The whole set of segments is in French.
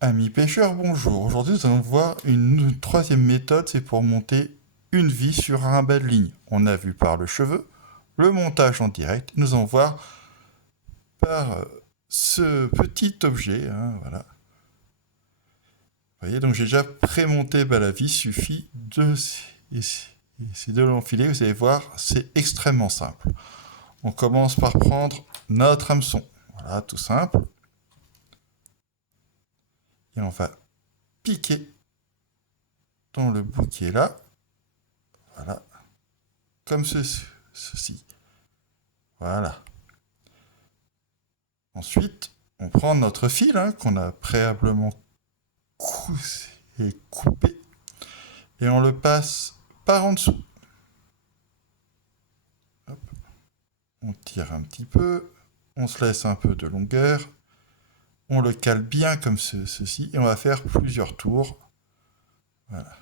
Amis pêcheurs, bonjour. Aujourd'hui, nous allons voir une troisième méthode, c'est pour monter une vis sur un bas de ligne. On a vu par le cheveu, le montage en direct. Nous allons voir par ce petit objet, hein, voilà. Vous voyez, donc j'ai déjà prémonté la vis, suffit de l'enfiler. Vous allez voir, c'est extrêmement simple. On commence par prendre notre hameçon. Voilà, tout simple. Et on va piquer dans le bout qui est là. Voilà, comme ceci. Voilà. Ensuite, on prend notre fil qu'on a préalablement coupé et on le passe par en dessous. Hop. On tire un petit peu, on se laisse un peu de longueur, on le cale bien comme ceci et on va faire plusieurs tours. Voilà.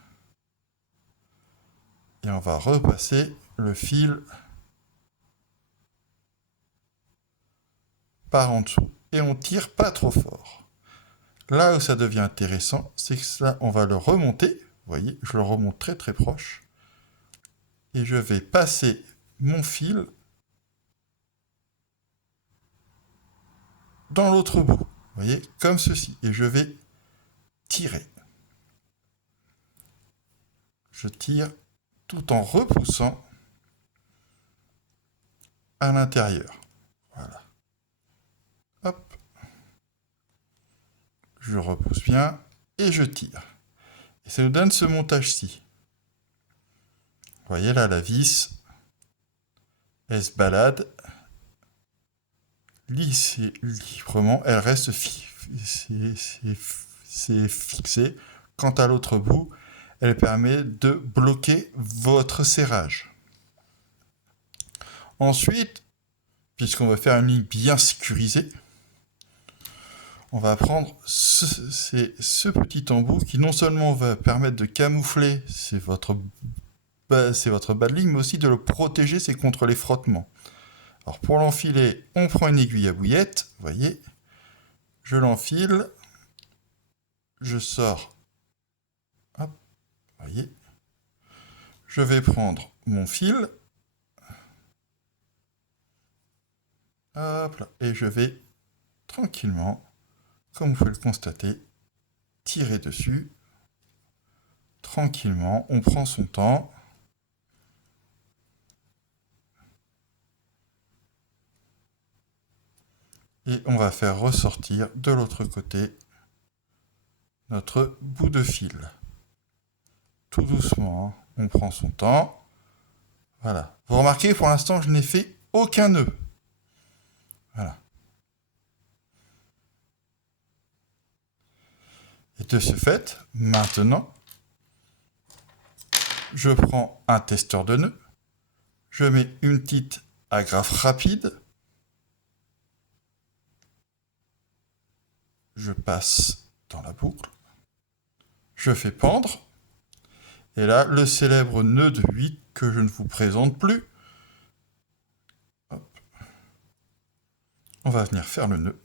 Et on va repasser le fil par en dessous et on tire pas trop fort. Là où ça devient intéressant, c'est que là, on va le remonter. Vous voyez, je le remonte très très proche. Et je vais passer mon fil dans l'autre bout. Vous voyez, comme ceci. Et je vais tirer. Je tire tout en repoussant à l'intérieur. Voilà. Hop. Je repousse bien et je tire. Et ça nous donne ce montage-ci. Vous voyez là, la vis, elle se balade librement, elle reste fixée. Quant à l'autre bout, elle permet de bloquer votre serrage. Ensuite, puisqu'on va faire une ligne bien sécurisée, on va prendre ce petit embout qui non seulement va permettre de camoufler votre bas de ligne, mais aussi de le protéger contre les frottements. Alors pour l'enfiler, on prend une aiguille à bouillette, vous voyez, je l'enfile, je sors, hop, vous voyez, je vais prendre mon fil, hop là, et je vais tranquillement, comme vous pouvez le constater, tirer dessus, tranquillement, on prend son temps. Et on va faire ressortir de l'autre côté notre bout de fil. Tout doucement, on prend son temps. Voilà. Vous remarquez, pour l'instant, je n'ai fait aucun nœud. Voilà. Et de ce fait, maintenant, je prends un testeur de nœuds, je mets une petite agrafe rapide, je passe dans la boucle, je fais pendre, et là, le célèbre nœud de 8 que je ne vous présente plus. Hop. On va venir faire le nœud.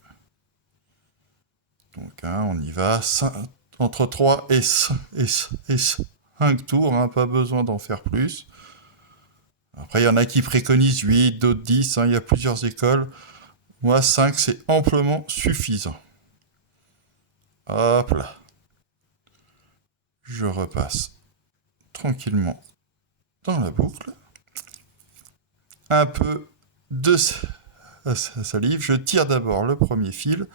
Donc on y va, entre 3 et 5 tours, pas besoin d'en faire plus. Après, il y en a qui préconisent 8, d'autres 10, il y a plusieurs écoles. Moi, 5, c'est amplement suffisant. Hop là. Je repasse tranquillement dans la boucle. Un peu de salive. Je tire d'abord le premier fil.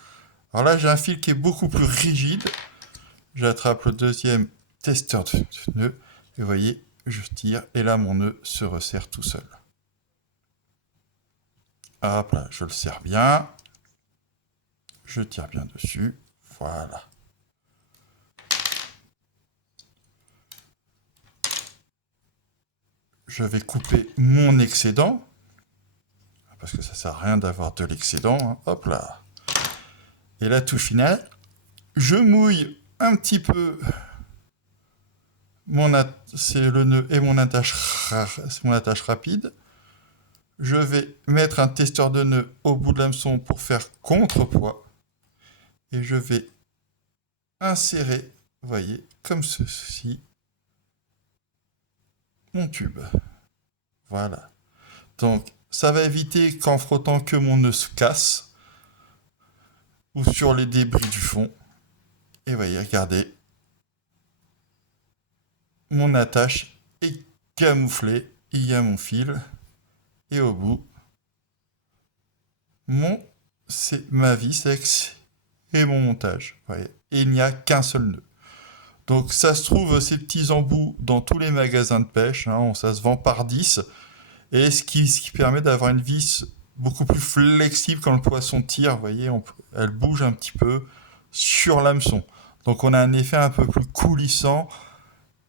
Alors là, j'ai un fil qui est beaucoup plus rigide. J'attrape le deuxième testeur de nœud. Et vous voyez, je tire. Et là, mon nœud se resserre tout seul. Hop là, je le serre bien. Je tire bien dessus. Voilà. Je vais couper mon excédent. Parce que ça ne sert à rien d'avoir de l'excédent. Hop là. Et la touche finale, je mouille un petit peu c'est le nœud et mon attache rapide. Je vais mettre un testeur de nœud au bout de l'hameçon pour faire contrepoids. Et je vais insérer, vous voyez, comme ceci, mon tube. Voilà. Donc, ça va éviter qu'en frottant que mon nœud se casse ou sur les débris du fond. Et voyez, regardez, mon attache est camouflée. Il y a mon fil et au bout, c'est ma vis et mon montage. Vous voyez. Et il n'y a qu'un seul nœud. Donc ça se trouve, ces petits embouts dans tous les magasins de pêche, hein, ça se vend par 10, et ce qui permet d'avoir une vis beaucoup plus flexible quand le poisson tire, vous voyez, elle bouge un petit peu sur l'hameçon. Donc on a un effet un peu plus coulissant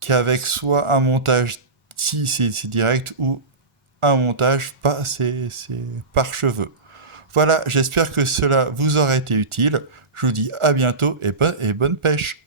qu'avec soit un montage c'est direct ou un montage c'est par cheveux. Voilà, j'espère que cela vous aura été utile. Je vous dis à bientôt et bonne pêche.